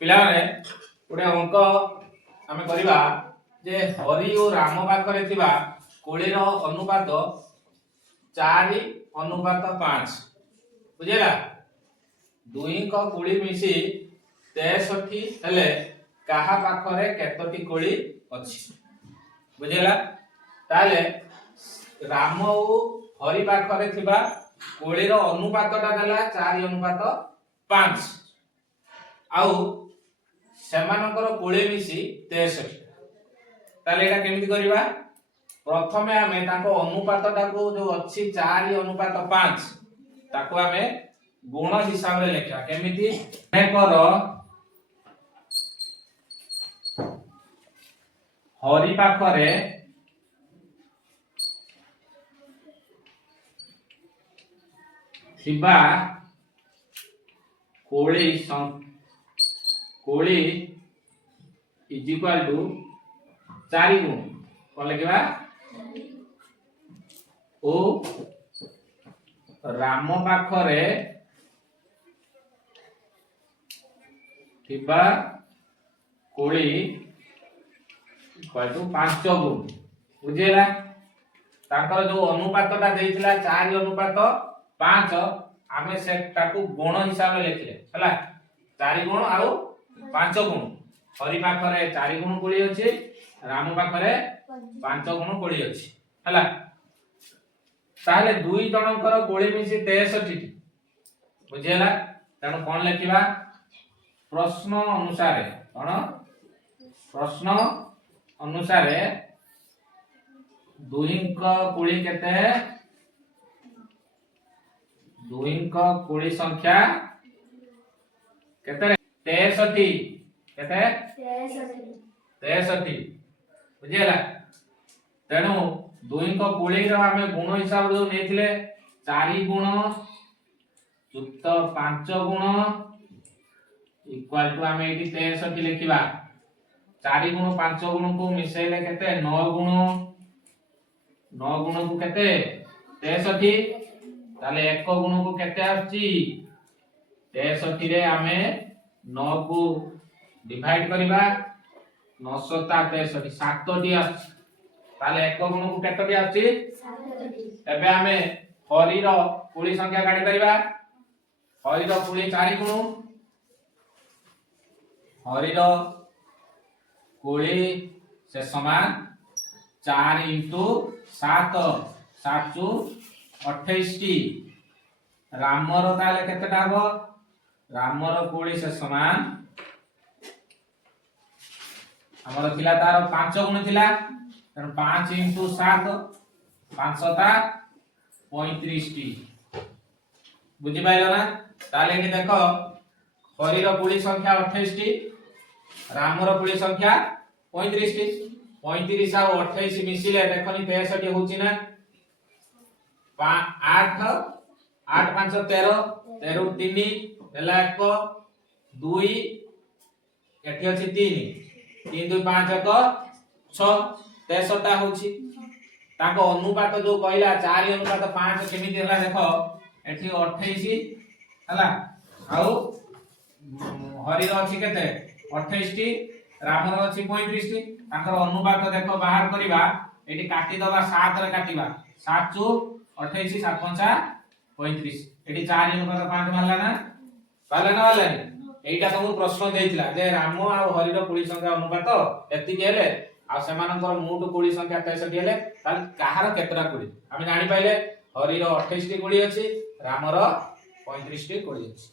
ପିଲାମାନେ ଗୋଟେ ଅଙ୍କ ଆମେ କରିବା ଯେ ହରି ଓ ରାମ ପାଖରେ ଥିବା କୋଳିର ଅନୁପାତ 4:5 ବୁଝିଲା। ଦୁଇଙ୍କ କୋଳି ମିଶି 63 ହେଲେ କାହା ପାଖରେ କେତୋଟି କୋଳି ଅଛି ବୁଝିଲା। ତାହେଲେ ରାମ ଓ ହରି ପାଖରେ ଥିବା କୋଳିର ଅନୁପାତଟା ଦେଲା 4:5 ଆଉ ସେମାନଙ୍କର କୋଳି ମିଶି 63। ତାହେଲେ এটা କେମିତି କରିବା? प्रथमे आमे ताको अनुपातटाको जो अछि 4:5 ताको आमे गुण हिसाब रे लेखा केमिति कर हरि पाखरे थिबा कोली इज इक्वल टू 4 गुण कोन लिखबा ओ राम पाखरे थिबा कोली इक्वल टू 5 गुण बुझेला। ताकर जो अनुपातटा देइथिला 4:5 आमे सेटाकू गुण हिसाब रे लिखले हला 4 गुण आउ 5 गुण। हरि पाखरे 4 गुण कोली अछि, राम पाखरे 5 गुण कोली अछि हला। ताहले दुई जणकर कोली मिसी 63 बुझेला। तणो कोन लिखिबा प्रश्न अनुसार कोन प्रश्न अनुसार दुईंक कोली केते दुईंक कोली संख्या केते 63 केते 63 बुझेला। तेणु दुईंक कोली रो हमें गुण हिसाब जो नेथिले 4 गुण युक्त 5 गुण इक्वल टू हमें एटी 63 लिखिबा। 4 गुण 5 गुण को मिसेले केते 9 गुण 9 गुण को केते 63 ताले 1 गुण को केते आछि 63 रे हमें 9 को डिवाइड करिबा 9 63 7टी आछि ताले 1 गुण को केतटी आछि 7टी। एबे हमें हरि रो कोली संख्या काढी परिबा। हरि रो कोली 4 गुण हरि रो कोली से समान 4 * 7 7 * 28टी। राम रो ताले केतेटा हो राम रो कोली से समान हमर थिला तार 5 गुण थिला 5 * 7 5 * 35टी बुझि पाइलो ना। ताले एठी देखो हरि रो कोली संख्या 28टी राम रो कोली संख्या 35टी 35 आ 28 मिसिले देखनी 63 होची ना 8 8 5 13 13 3 एला 1 2 एठी अछि 3 3 2 5 1 6 63टा होची। ताको अनुपात जो कहला 4:5 केमिति हला देखो एठी 28 हला आउ हरि रो अछि केते 28टी राम रो अछि 35टी। ताकर अनुपात देखो बाहर करिबा एठी काटी दबा 7 रे काटिबा 7 * 28 7 5 35 एठी 4:5 मानला ना वाला एइटा सब प्रश्न देइतिला जे राम आ हरि रो कोली संख्या अनुपात एति केले आ सेमानकर मूट कोली संख्या 63 हेले ताल काहार केतरा कोली आमे जानि पाइले हरि रो 28टी कोली अछि राम रो 35टी कोली अछि।